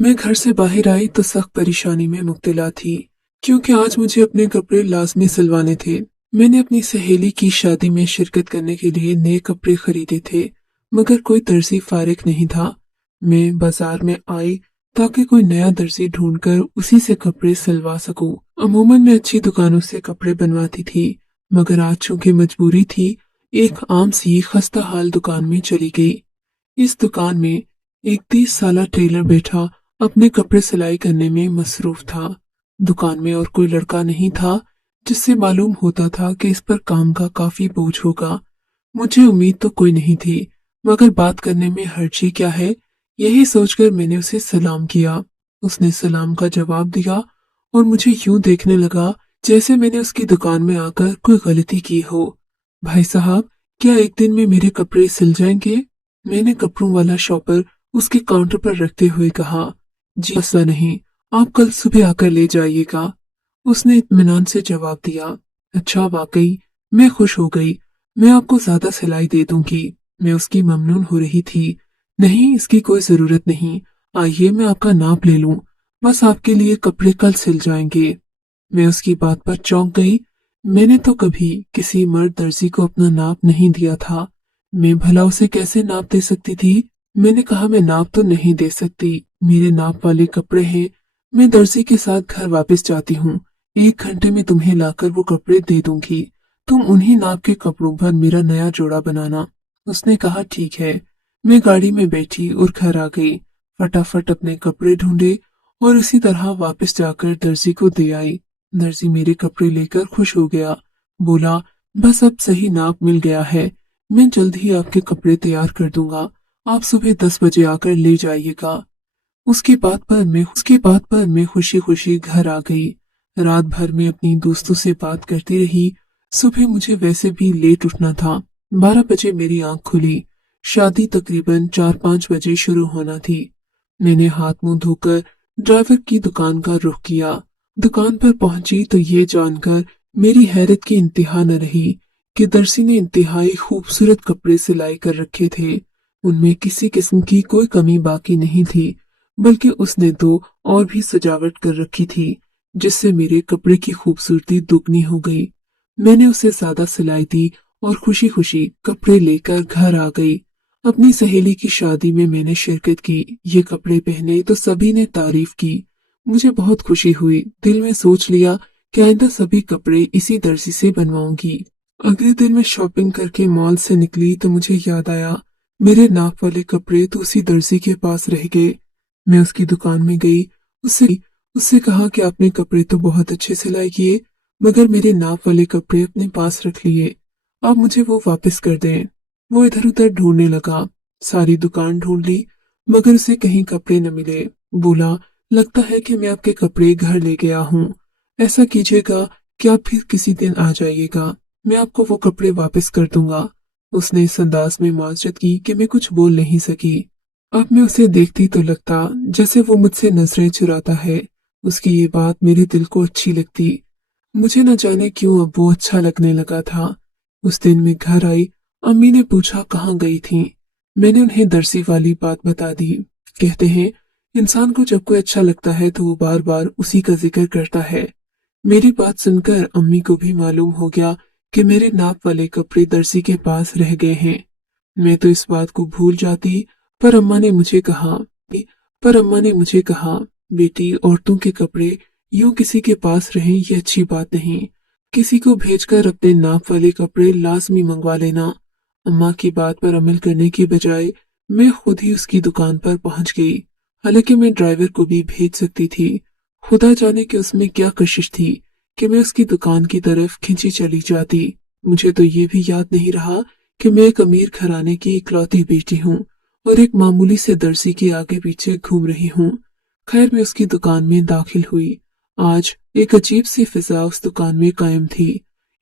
मैं घर से बाहर आई तो सख्त परेशानी में मुब्तला थी, क्योंकि आज मुझे अपने कपड़े लाजमी सिलवाने थे। मैंने अपनी सहेली की शादी में शिरकत करने के लिए नए कपड़े खरीदे थे, मगर कोई दर्जी फारिग नहीं था। मैं बाजार में आई ताकि कोई नया दर्जी ढूंढकर उसी से कपड़े सिलवा सकूं। अमूमन मैं अच्छी दुकानों से कपड़े बनवाती थी, मगर आज चूंकि मजबूरी थी, एक आम सी खस्ता हाल दुकान में चली गई। इस दुकान में एक 30 साला टेलर बैठा अपने कपड़े सिलाई करने में मसरूफ था। दुकान में और कोई लड़का नहीं था, जिससे मालूम होता था कि इस पर काम का काफी बोझ होगा। मुझे उम्मीद तो कोई नहीं थी, मगर बात करने में हर्जी क्या है, यही सोचकर मैंने उसे सलाम किया। उसने सलाम का जवाब दिया और मुझे यूं देखने लगा जैसे मैंने उसकी दुकान में आकर कोई गलती की हो। भाई साहब, क्या एक दिन में मेरे कपड़े सिल जाएंगे? मैंने कपड़ों वाला शॉपर उसके काउंटर पर रखते हुए कहा। जी मसला नहीं, आप कल सुबह आकर ले जाइएगा। उसने इत्मीनान से जवाब दिया। अच्छा, वाकई मैं खुश हो गई। मैं आपको ज्यादा सिलाई दे दूंगी। मैं उसकी ममनून हो रही थी। नहीं, इसकी कोई जरूरत नहीं। आइए, मैं आपका नाप ले लूं। बस आपके लिए कपड़े कल सिल जाएंगे। मैं उसकी बात पर चौंक गई। मैंने तो कभी किसी मर्द दर्जी को अपना नाप नहीं दिया था। मैं भला उसे कैसे नाप दे सकती थी? मैंने कहा, मैं नाप तो नहीं दे सकती। मेरे नाप वाले कपड़े हैं। मैं दर्जी के साथ घर वापस जाती हूँ। 1 घंटे में तुम्हें लाकर वो कपड़े दे दूंगी। तुम उन्हीं नाप के कपड़ों पर मेरा नया जोड़ा बनाना। उसने कहा, ठीक है। मैं गाड़ी में बैठी और घर आ गई। फटाफट अपने कपड़े ढूंढे और इसी तरह वापस जाकर दर्जी को दे आई। दर्जी मेरे कपड़े लेकर खुश हो गया। बोला, बस अब सही नाप मिल गया है। मैं जल्द ही आपके कपड़े तैयार कर दूंगा। आप सुबह 10 बजे आकर ले जाइएगा। उसके बाद पर मैं खुशी खुशी घर आ गई। रात भर में अपनी दोस्तों से बात करती रही। सुबह मुझे वैसे भी लेट उठना था। 12 बजे मेरी आंख खुली। शादी तकरीबन 4-5 बजे शुरू होना थी। मैंने हाथ मुंह धोकर ड्राइवर की दुकान का रुख किया। दुकान पर पहुंची तो ये जानकर मेरी हैरत की इंतहा न रही कि दर्जी ने इंतहाई खूबसूरत कपड़े सिलाई कर रखे थे। उनमें किसी किस्म की कोई कमी बाकी नहीं थी, बल्कि उसने तो और भी सजावट कर रखी थी, जिससे मेरे कपड़े की खूबसूरती दुगनी हो गई। मैंने उसे ज्यादा सिलाई दी और खुशी खुशी कपड़े लेकर घर आ गई। अपनी सहेली की शादी में मैंने शिरकत की। ये कपड़े पहने तो सभी ने तारीफ की। मुझे बहुत खुशी हुई। दिल में सोच लिया कि आइंदा सभी कपड़े इसी दर्जी से बनवाऊंगी। अगले दिन मैं शॉपिंग करके मॉल से निकली तो मुझे याद आया, मेरे नाप वाले कपड़े तो उसी दर्जी के पास रह गए। मैं उसकी दुकान में गई। उससे उससे कहा कि आपने कपड़े तो बहुत अच्छे सिलाई किए, मगर मेरे नाप वाले कपड़े अपने पास रख लिए। आप मुझे वो वापस कर दें। वो इधर उधर ढूंढने लगा। सारी दुकान ढूंढ ली, मगर उसे कहीं कपड़े न मिले। बोला, लगता है कि मैं आपके कपड़े घर ले गया हूँ। ऐसा कीजिएगा कि आप फिर किसी दिन आ जाइएगा। मैं आपको वो कपड़े वापस कर दूंगा। उसने इस अंदाज में माजरत की कि मैं कुछ बोल नहीं सकी। अब मैं उसे देखती तो लगता जैसे वो मुझसे नजरें चुराता है। उसकी ये बात मेरे दिल को अच्छी लगती। मुझे न जाने क्यों अब वो अच्छा लगने लगा था। उस दिन मैं घर आई। अम्मी ने पूछा कहाँ गई थी। मैंने उन्हें दर्जी वाली बात बता दी। कहते हैं, इंसान को जब कोई अच्छा लगता है तो वो बार बार उसी का जिक्र करता है। मेरी बात सुनकर अम्मी को भी मालूम हो गया कि मेरे नाप वाले कपड़े दर्जी के पास रह गए हैं। मैं तो इस बात को भूल जाती, पर अम्मा ने मुझे कहा पर अम्मा ने मुझे कहा, बेटी, औरतों के कपड़े यूं किसी के पास रहें ये अच्छी बात नहीं। किसी को भेजकर अपने नाप वाले कपड़े लाजमी मंगवा लेना। अम्मा की बात पर अमल करने की बजाय मैं खुद ही उसकी दुकान पर पहुंच गई। हालांकि मैं ड्राइवर को भी भेज सकती थी। खुदा जाने कि उसमें क्या कशिश थी कि मैं उसकी दुकान की तरफ खिंची चली जाती। मुझे तो ये भी याद नहीं रहा कि मैं एक अमीर घराने की इकलौती बेटी हूँ और एक मामूली से दर्जी के आगे पीछे घूम रही हूँ। खैर, मैं उसकी दुकान में दाखिल हुई। आज एक अजीब सी फिजा उस दुकान में कायम थी।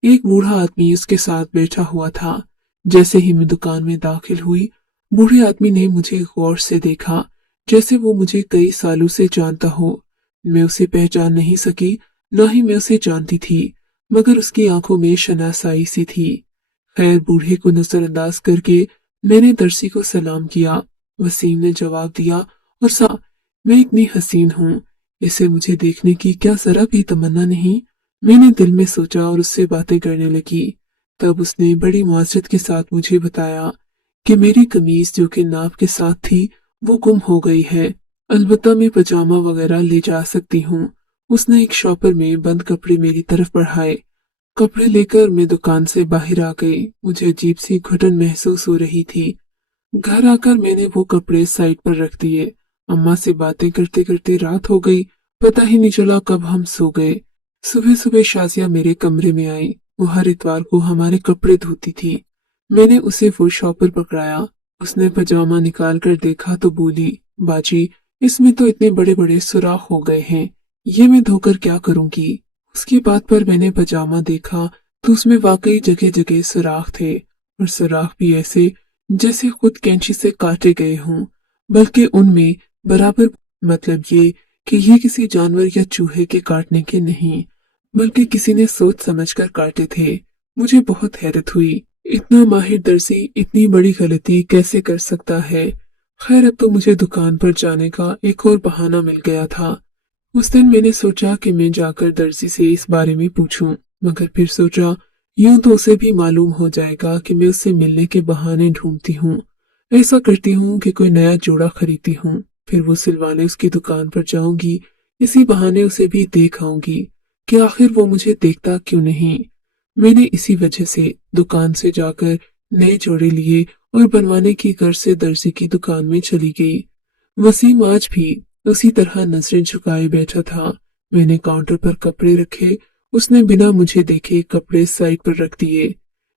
एक बूढ़ा आदमी उसके साथ बैठा हुआ था। जैसे ही मैं दुकान में दाखिल हुई, बूढ़े आदमी ने मुझे गौर से देखा, जैसे वो मुझे कई सालों से जानता हो। मैं उसे पहचान नहीं सकी, न ही मैं उसे जानती थी, मगर उसकी आंखों में शनासाई सी थी। खैर, बूढ़े को नजरअंदाज करके मैंने दर्जी को सलाम किया। वसीम ने जवाब दिया और मैं इतनी हसीन हूँ, इसे मुझे देखने की क्या जरा भी तमन्ना नहीं। मैंने दिल में सोचा और उससे बातें करने लगी। तब उसने बड़ी मुआज़रत के साथ मुझे बताया कि मेरी कमीज जो कि नाप के साथ थी वो गुम हो गई है। अलबत्ता मैं पजामा वगैरह ले जा सकती हूँ। उसने एक शॉपर में बंद कपड़े मेरी तरफ बढ़ाए। कपड़े लेकर मैं दुकान से बाहर आ गई। मुझे अजीब सी घुटन महसूस हो रही थी। घर आकर मैंने वो कपड़े साइड पर रख दिए। अम्मा से बातें करते करते रात हो गई। पता ही नहीं चला कब हम सो गए। सुबह सुबह शाजिया मेरे कमरे में आई। वो हर इतवार को हमारे कपड़े धोती थी। मैंने उसे वो शॉपर पकड़ाया। उसने पजामा निकाल कर देखा तो बोली, बाजी, इसमें तो इतने बड़े बड़े सुराख हो गए हैं, ये मैं धोकर क्या करूंगी। उसकी बात पर मैंने पजामा देखा तो उसमें वाकई जगह जगह सुराख थे, और सुराख भी ऐसे जैसे खुद कैंची से काटे गए हों, बल्कि उनमें बराबर, मतलब ये किसी जानवर या चूहे के काटने के नहीं, बल्कि किसी ने सोच समझकर काटे थे। मुझे बहुत हैरत हुई। इतना माहिर दर्जी इतनी बड़ी गलती कैसे कर सकता है। खैर, अब तो मुझे दुकान पर जाने का एक और बहाना मिल गया था। उस दिन मैंने सोचा कि मैं जाकर दर्जी से इस बारे में पूछूं, मगर फिर सोचा यूं तो उसे भी मालूम हो जाएगा कि मैं उससे मिलने के बहाने ढूंढती हूँ। ऐसा करती हूँ कि कोई नया जोड़ा खरीदती हूँ, फिर वो सिलवाने उसकी दुकान पर जाऊंगी। इसी बहाने उसे भी देख आऊंगी कि आखिर वो मुझे देखता क्यों नहीं। मैंने इसी वजह से दुकान से जाकर नए जोड़े लिए और बनवाने की गर्ज से दर्जी की दुकान में चली गई। वसीम आज भी उसी तरह नजरें झुकाए बैठा था। मैंने काउंटर पर कपड़े रखे। उसने बिना मुझे देखे कपड़े साइड पर रख दिए।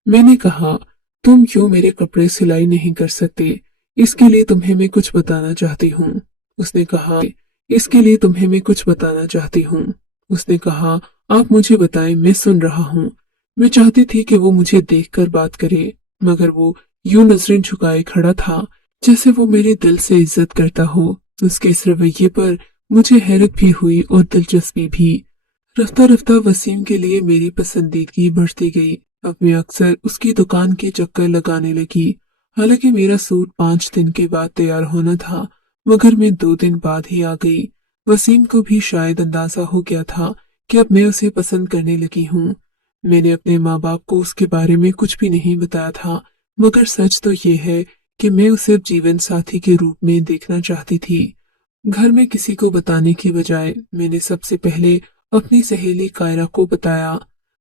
मैंने कहा, तुम क्यों मेरे कपड़े सिलाई नहीं कर सकते? इसके लिए तुम्हें मैं कुछ बताना चाहती हूँ। उसने कहा, इसके लिए तुम्हें मैं कुछ बताना चाहती हूँ। उसने कहा, आप मुझे बताएं, मैं सुन रहा हूँ। मैं चाहती थी कि वो मुझे देखकर बात करे, मगर वो यूं नजरें झुकाए खड़ा था जैसे वो मेरे दिल से इज्जत करता हो। उसके इस रवैये पर मुझे हैरत भी हुई और दिलचस्पी भी। रफ्ता रफ्ता वसीम के लिए मेरी पसंदीदगी बढ़ती गई। अब मैं अक्सर उसकी दुकान के चक्कर लगाने लगी। हालांकि मेरा सूट 5 दिन के बाद तैयार होना था, मगर मैं 2 दिन बाद ही आ गई। वसीम को भी शायद अंदाजा हो गया था कि अब मैं उसे पसंद करने लगी हूँ। मैंने अपने माँ बाप को उसके बारे में कुछ भी नहीं बताया था, मगर सच तो ये है कि मैं उसे जीवन साथी के रूप में देखना चाहती थी। घर में किसी को बताने की बजाय मैंने सबसे पहले अपनी सहेली कायरा को बताया।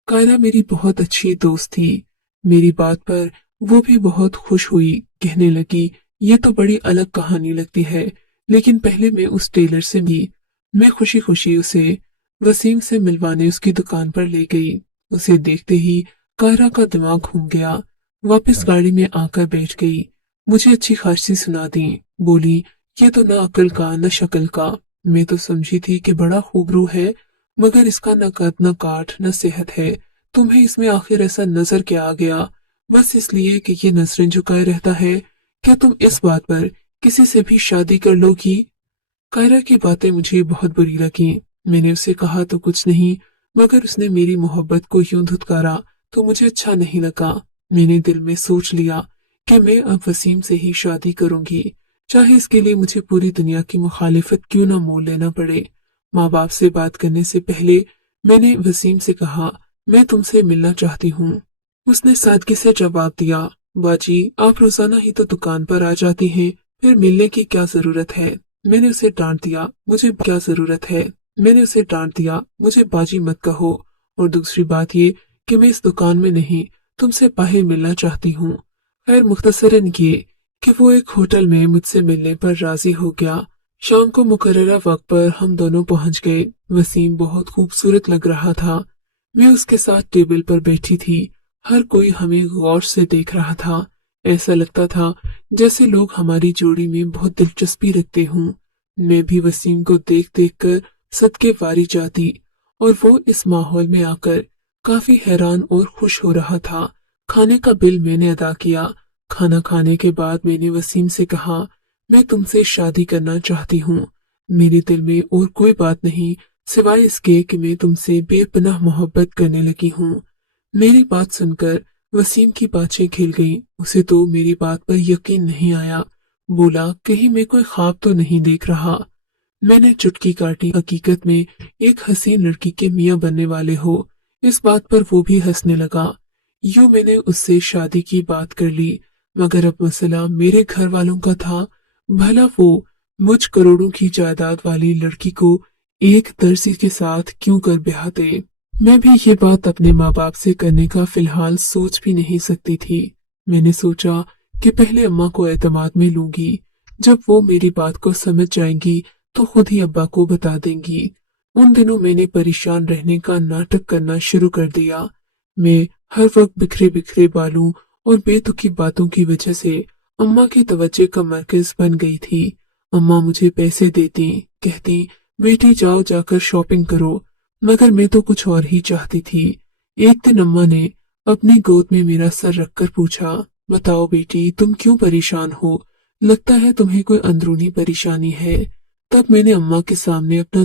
कायरा मेरी बहुत अच्छी दोस्त थी। मेरी बात पर वो भी बहुत खुश हुई। कहने लगी, ये तो बड़ी अलग कहानी लगती है, लेकिन पहले मैं उस टेलर से मिली। मैं खुशी खुशी उसे वसीम से मिलवाने उसकी दुकान पर ले गई। उसे देखते ही कायरा का दिमाग घूम गया। वापस गाड़ी में आकर बैठ गई। मुझे अच्छी खासी सुना दी। बोली, ये तो न अकल का न शक्ल का। मैं तो समझी थी कि बड़ा खूबरू है, मगर इसका न कद न काठ न सेहत है। तुम्हें इसमें आखिर ऐसा नजर क्या आ गया? बस इसलिए कि ये नजरें झुकाए रहता है? क्या तुम इस बात पर किसी से भी शादी कर लोगी? कायरा की बातें मुझे बहुत बुरी लगी। मैंने उसे कहा तो कुछ नहीं, मगर उसने मेरी मोहब्बत को यूं धुतकारा तो मुझे अच्छा नहीं लगा। मैंने दिल में सोच लिया कि मैं अब वसीम से ही शादी करूंगी, चाहे इसके लिए मुझे पूरी दुनिया की मुखालिफत क्यों ना मोल लेना पड़े। माँ बाप से बात करने से पहले मैंने वसीम से कहा, मैं तुमसे मिलना चाहती हूँ। उसने सादगी से जवाब दिया, बाजी, आप रोजाना ही तो दुकान पर आ जाती हैं, फिर मिलने की क्या जरूरत है? मैंने उसे डांट दिया, मुझे क्या जरूरत है? मैंने उसे डांट दिया, मुझे बाजी मत कहो। और दूसरी बात ये कि मैं इस दुकान में नहीं, तुमसे बाहर मिलना चाहती हूँ। खैर, मुख्तसरन ये कि वो एक होटल में मुझसे मिलने पर राजी हो गया। शाम को मुकर्ररा वक्त पर हम दोनों पहुंच गए। वसीम बहुत खूबसूरत लग रहा था। मैं उसके साथ टेबल पर बैठी थी। हर कोई हमें गौर से देख रहा था। ऐसा लगता था जैसे लोग हमारी जोड़ी में बहुत दिलचस्पी रखते हों। मैं भी वसीम को देख देख कर सदके वारी जाती, और वो इस माहौल में आकर काफी हैरान और खुश हो रहा था। खाने का बिल मैंने अदा किया। खाना खाने के बाद मैंने वसीम से कहा, मैं तुमसे शादी करना चाहती हूँ। मेरे दिल में और कोई बात नहीं सिवाय इसके कि मैं तुमसे बेपनाह मोहब्बत करने लगी हूँ। मेरी बात सुनकर वसीम की बातें खिल गईं। उसे तो मेरी बात पर यकीन नहीं आया। बोला, कहीं मैं कोई ख्वाब तो नहीं देख रहा। मैंने चुटकी काटी, हकीकत में एक हसीन लड़की के मियाँ बनने वाले हो। इस बात पर वो भी हंसने लगा। यूं मैंने उससे शादी की बात कर ली, मगर अब मसला मेरे घर वालों का था। भला वो मुझ करोड़ों की जायदाद वाली लड़की को एक दर्जी के साथ क्यों कर ब्याहते। मैं भी ये बात अपने माँ बाप से करने का फिलहाल सोच भी नहीं सकती थी। मैंने सोचा कि पहले अम्मा को एतमाद में लूंगी, जब वो मेरी बात को समझ जाएंगी तो खुद ही अब्बा को बता देंगी। उन दिनों मैंने परेशान रहने का नाटक करना शुरू कर दिया। मैं हर वक्त बिखरे बिखरे बालों और बेतुकी बातों की वजह से अम्मा की तवज्जो का मरकज बन गई थी। अम्मा मुझे पैसे देती, कहती बेटी जाओ जाकर शॉपिंग करो, मगर मैं तो कुछ और ही चाहती थी। एक दिन अम्मा ने अपनी गोद में मेरा सर रखकर पूछा, बताओ बेटी तुम क्यों परेशान हो, लगता है तुम्हें कोई अंदरूनी परेशानी है। तब मैंने अम्मा के सामने अपना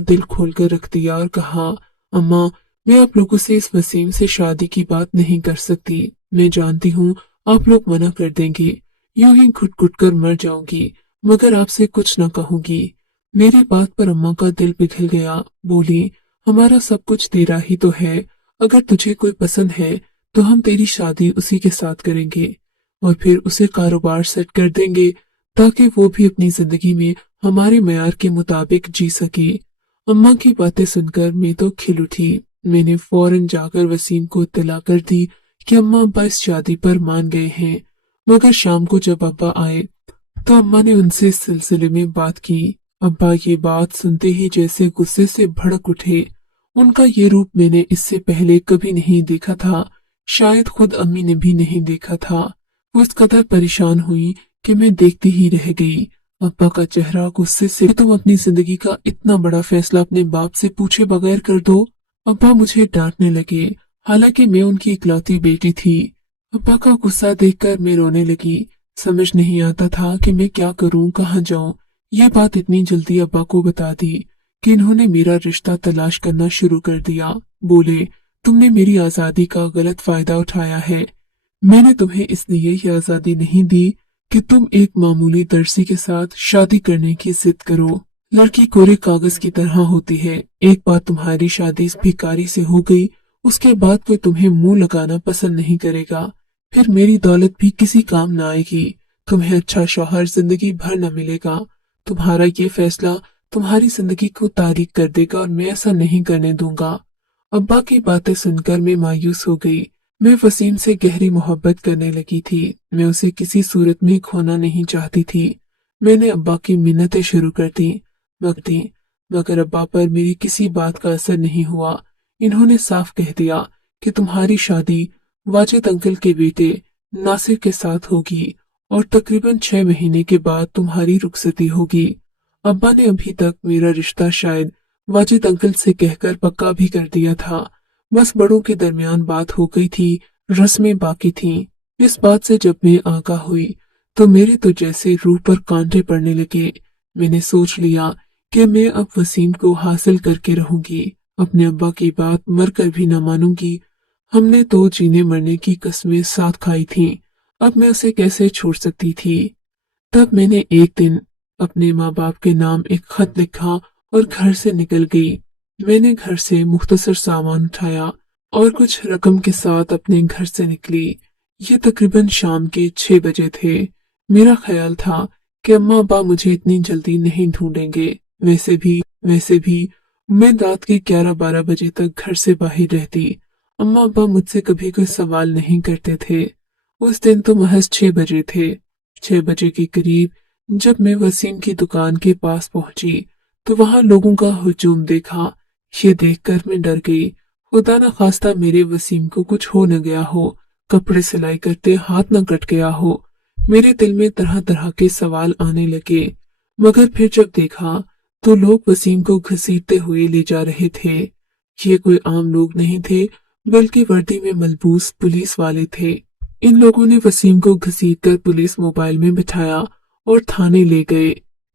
दिल खोलकर रख दिया और कहा, अम्मा मैं आप लोगों से इस वसीम से शादी की बात नहीं कर सकती। मैं जानती हूँ आप लोग मना कर देंगे, यूं ही घुट घुट कर मर जाऊंगी, मगर आपसे कुछ न कहूंगी। मेरी बात पर अम्मा का दिल पिघल गया। बोली, हमारा सब कुछ तेरा ही तो है, अगर तुझे कोई पसंद है तो हम तेरी शादी उसी के साथ करेंगे और फिर उसे कारोबार सेट कर देंगे ताकि वो भी अपनी जिंदगी में हमारे मयार के मुताबिक जी सके। अम्मा की बातें सुनकर मैं तो खिल उठी। मैंने फौरन जाकर वसीम को इत्तला कर दी कि अम्मा अब्बा इस शादी पर मान गए हैं। मगर शाम को जब अब्बा आए तो अम्मा ने उनसे इस सिलसिले में बात की। अब्बा ये बात सुनते ही जैसे गुस्से से भड़क उठे। उनका ये रूप मैंने इससे पहले कभी नहीं देखा था, शायद खुद अम्मी ने भी नहीं देखा था। वो इस कदर परेशान हुई कि मैं देखती ही रह गई। अब्बा का चेहरा गुस्से से, तुम अपनी जिंदगी का इतना बड़ा फैसला अपने बाप से पूछे बगैर कर दो। अब्बा मुझे डांटने लगे, हालांकि मैं उनकी इकलौती बेटी थी। अब्बा का गुस्सा देखकर मैं रोने लगी। समझ नहीं आता था कि मैं क्या करूं, कहाँ जाऊं। ये बात इतनी जल्दी अब्बा को बता दी कि इन्होंने मेरा रिश्ता तलाश करना शुरू कर दिया। बोले, तुमने मेरी आजादी का गलत फायदा उठाया है। मैंने तुम्हें इसलिए ये आजादी नहीं दी कि तुम एक मामूली दर्जी के साथ शादी करने की जिद करो। लड़की कोरे कागज की तरह होती है, एक बार तुम्हारी शादी इस भिखारी से हो गई, उसके बाद कोई तुम्हें मुंह लगाना पसंद नहीं करेगा। फिर मेरी दौलत भी किसी काम न आएगी, तुम्हें अच्छा शौहर जिंदगी भर न मिलेगा। तुम्हारा ये फैसला तुम्हारी जिंदगी को तारीक कर देगा और मैं ऐसा नहीं करने दूंगा। अब्बा की बातें सुनकर मैं मायूस हो गई। मैं वसीम से गहरी मोहब्बत करने लगी थी। मैं उसे किसी सूरत में खोना नहीं चाहती थी। मैंने अब्बा की मिन्नतें शुरू कर दी, मगर अब्बा पर मेरी किसी बात का असर नहीं हुआ। इन्होंने साफ कह दिया कि तुम्हारी शादी वाजिद अंकल के बेटे नासिर के साथ होगी और तकरीबन 6 महीने के बाद तुम्हारी रुखसती होगी। अब्बा ने अभी तक मेरा रिश्ता शायद वाजिद अंकल से कहकर पक्का भी कर दिया था। बस बड़ों के दरमियान बात हो गई थी, रस्में बाकी थीं। इस बात से जब मैं आगाह हुई तो मेरे तो जैसे रूह पर कांटे पड़ने लगे। मैंने सोच लिया कि मैं अब वसीम को हासिल करके रहूंगी। अपने अब्बा की बात मरकर भी न मानूंगी। हमने तो जीने मरने की कस्में साथ खाई थीं, अब मैं उसे कैसे छोड़ सकती थी। तब मैंने एक दिन अपने माँ बाप के नाम एक खत लिखा और घर से निकल गई। मैंने घर से मुख्तसर सामान उठाया और कुछ रकम के साथ अपने घर से निकली। ये तकरीबन शाम के 6 बजे थे। मेरा ख्याल था कि अम्मा अब्बा मुझे इतनी जल्दी नहीं ढूंढेंगे। वैसे भी मैं रात के 11-12 बजे तक घर से बाहर रहती। अम्मा अब्बा मुझसे कभी कोई सवाल नहीं करते थे। उस दिन तो महज 6 बजे थे। 6 बजे के करीब जब मैं वसीम की दुकान के पास पहुंची तो वहां लोगों का हुजूम देखा। ये देखकर मैं डर गई। खुदा न खास्ता मेरे वसीम को कुछ हो न गया हो, कपड़े सिलाई करते हाथ न कट गया हो। मेरे दिल में तरह तरह के सवाल आने लगे। मगर फिर जब देखा तो लोग वसीम को घसीटते हुए ले जा रहे थे। ये कोई आम लोग नहीं थे, बल्कि वर्दी में मलबूस पुलिस वाले थे। इन लोगों ने वसीम को घसीटकर पुलिस मोबाइल में बिठाया और थाने ले गए।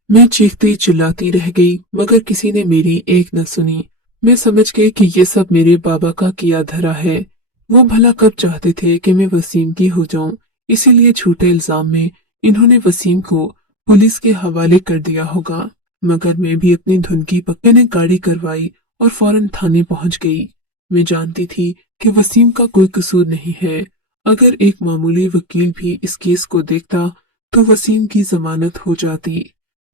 मैं चीखती चिल्लाती रह गई, मगर किसी ने मेरी एक न सुनी। मैं समझ गई कि ये सब मेरे बाबा का किया धरा है। वो भला कब चाहते थे कि मैं वसीम की हो जाऊं, इसीलिए झूठे इल्जाम में इन्होंने वसीम को पुलिस के हवाले कर दिया होगा। मगर मैं भी अपनी धुन की पक्के ने गाड़ी करवाई और फौरन थाने पहुंच गई। मैं जानती थी कि वसीम का कोई कसूर नहीं है। अगर एक मामूली वकील भी इस केस को देखता तो वसीम की जमानत हो जाती।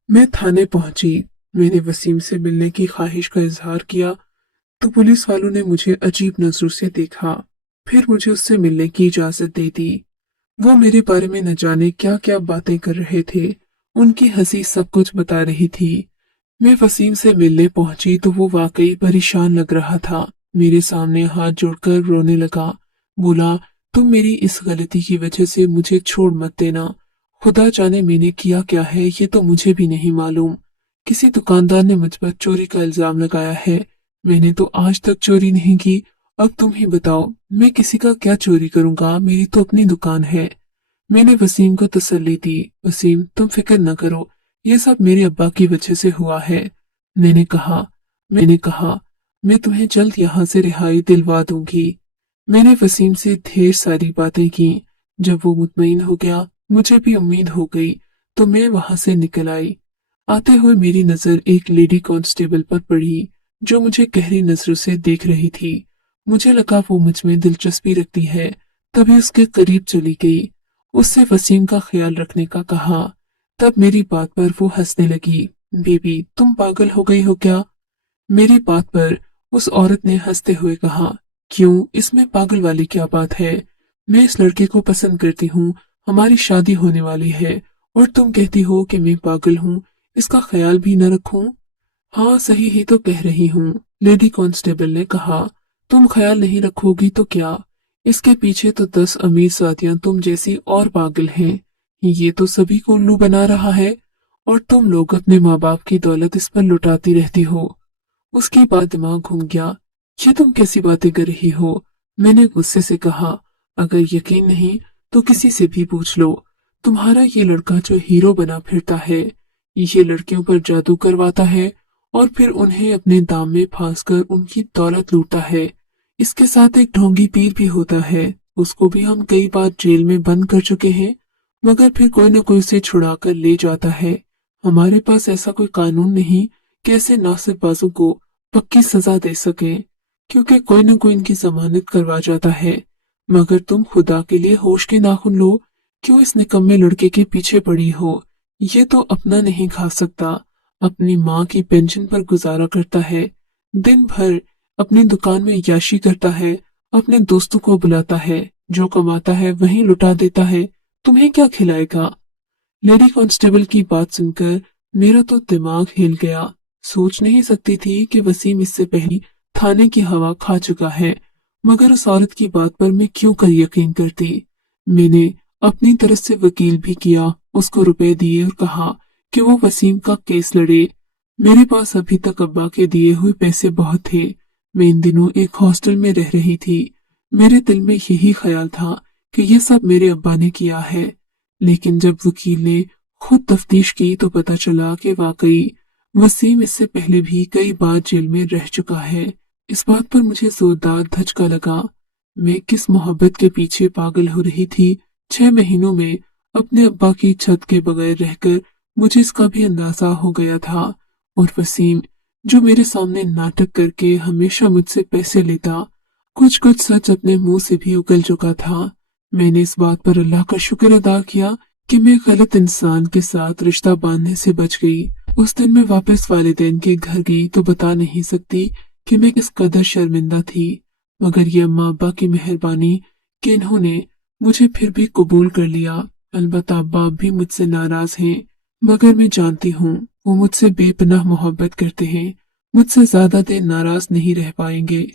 मैं थाने पहुंची। मैंने वसीम से मिलने की ख्वाहिश का इजहार किया तो पुलिस वालों ने मुझे अजीब नजरों से देखा। फिर मुझे उससे मिलने की इजाजत दे दी। वो मेरे बारे में न जाने क्या क्या बातें कर रहे थे। उनकी हंसी सब कुछ बता रही थी। मैं वसीम से मिलने पहुंची तो वो वाकई परेशान लग रहा था। मेरे सामने हाथ जोड़कर रोने लगा। बोला, तुम मेरी इस गलती की वजह से मुझे छोड़ मत देना। खुदा जाने मैंने किया क्या है ये तो मुझे भी नहीं मालूम। किसी दुकानदार ने मुझ पर चोरी का इल्जाम लगाया है। मैंने तो आज तक चोरी नहीं की। अब तुम ही बताओ, मैं किसी का क्या चोरी करूंगा, मेरी तो अपनी दुकान है। मैंने वसीम को तसल्ली दी। वसीम, तुम फिक्र न करो, ये सब मेरे अब्बा की वजह से हुआ है। मैंने कहा मैंने कहा मैं तुम्हें जल्द यहाँ से रिहाई दिलवा दूंगी। मैंने वसीम से ढेर सारी बातें की। जब वो मुतमईन हो गया, मुझे भी उम्मीद हो गई, तो मैं वहां से निकल आई। आते हुए मेरी नजर एक लेडी कांस्टेबल पर पड़ी जो मुझे गहरी नजरों से देख रही थी। मुझे लगा वो मुझ में दिलचस्पी रखती है, तभी उसके करीब चली गई। उससे वसीम का ख्याल रखने का कहा। तब मेरी बात पर वो हंसने लगी। बेबी, तुम पागल हो गई हो क्या? मेरी बात पर उस औरत ने हंसते हुए कहा, क्यों, इसमें पागल वाली क्या बात है? मैं इस लड़के को पसंद करती हूँ, हमारी शादी होने वाली है, और तुम कहती हो कि मैं पागल हूँ, इसका ख्याल भी न रखूं? हाँ, सही ही तो कह रही हूँ, लेडी कांस्टेबल ने कहा। तुम ख्याल नहीं रखोगी तो क्या? इसके पीछे तो 10 अमीर साथियां तुम जैसी और पागल हैं। ये तो सभी को उल्लू बना रहा है, और तुम लोग अपने माँ बाप की दौलत इस पर लुटाती रहती हो। उसके बाद दिमाग घूम गया। ये तुम कैसी बातें कर रही हो? मैंने गुस्से से कहा, अगर यकीन नहीं तो किसी से भी पूछ लो। तुम्हारा ये लड़का जो हीरो बना फिरता है, ये लड़कियों पर जादू करवाता है और फिर उन्हें अपने दाम में फांसकर उनकी दौलत लूटता है। इसके साथ एक ढोंगी पीर भी होता है, उसको भी हम कई बार जेल में बंद कर चुके हैं, मगर फिर कोई न कोई उसे छुड़ा कर ले जाता है। हमारे पास ऐसा कोई कानून नहीं कि ऐसे नासिरबाजों को पक्की सजा दे सके, क्योंकि कोई न कोई इनकी जमानत करवा जाता है। मगर तुम खुदा के लिए होश के नाखून लो, क्यों इस निकम्मे लड़के के पीछे पड़ी हो? ये तो अपना नहीं खा सकता, अपनी माँ की पेंशन पर गुजारा करता है, दिन भर अपनी दुकान में याशी करता है, अपने दोस्तों को बुलाता है, जो कमाता है वहीं लुटा देता है। तुम्हें क्या खिलाएगा? लेडी कांस्टेबल की बात सुनकर मेरा तो दिमाग हिल गया। सोच नहीं सकती थी कि वसीम इससे पहले थाने की हवा खा चुका है, मगर उस औरत की बात पर मैं क्यों कर यकीन करती। मैंने अपनी तरफ से वकील भी किया, उसको रुपए दिए और कहा कि वो वसीम का केस लड़े। मेरे पास अभी तक अब्बा के दिए हुए पैसे बहुत थे। मैं इन दिनों एक हॉस्टल में रह रही थी। मेरे दिल में यही ख्याल था कि ये सब मेरे अब्बा ने किया है। लेकिन जब वकील ने खुद तफ्तीश की तो पता चला कि वाकई वसीम इससे पहले भी कई बार जेल में रह चुका है। इस बात पर मुझे जोरदार धचका लगा। मैं किस मोहब्बत के पीछे पागल हो रही थी। 6 महीनों में अपने अब्बा की छत के बगैर रहकर मुझे इसका भी अंदाजा हो गया था। और वसीम, जो मेरे सामने नाटक करके हमेशा मुझसे पैसे लेता, कुछ कुछ सच अपने मुंह से भी उगल चुका था। मैंने इस बात पर अल्लाह का शुक्र अदा किया कि मैं गलत इंसान के साथ रिश्ता बांधने से बच गई। उस दिन मैं वापस वालिदैन के घर गई तो बता नहीं सकती कि मैं किस कदर शर्मिंदा थी, मगर ये अम्मा अब्बा की मेहरबानी कि इन्होंने मुझे फिर भी कबूल कर लिया। अलबत्ता अब्बा भी मुझसे नाराज हैं, मगर मैं जानती हूँ वो मुझसे बेपनाह मोहब्बत करते हैं, मुझसे ज्यादा देर नाराज नहीं रह पाएंगे।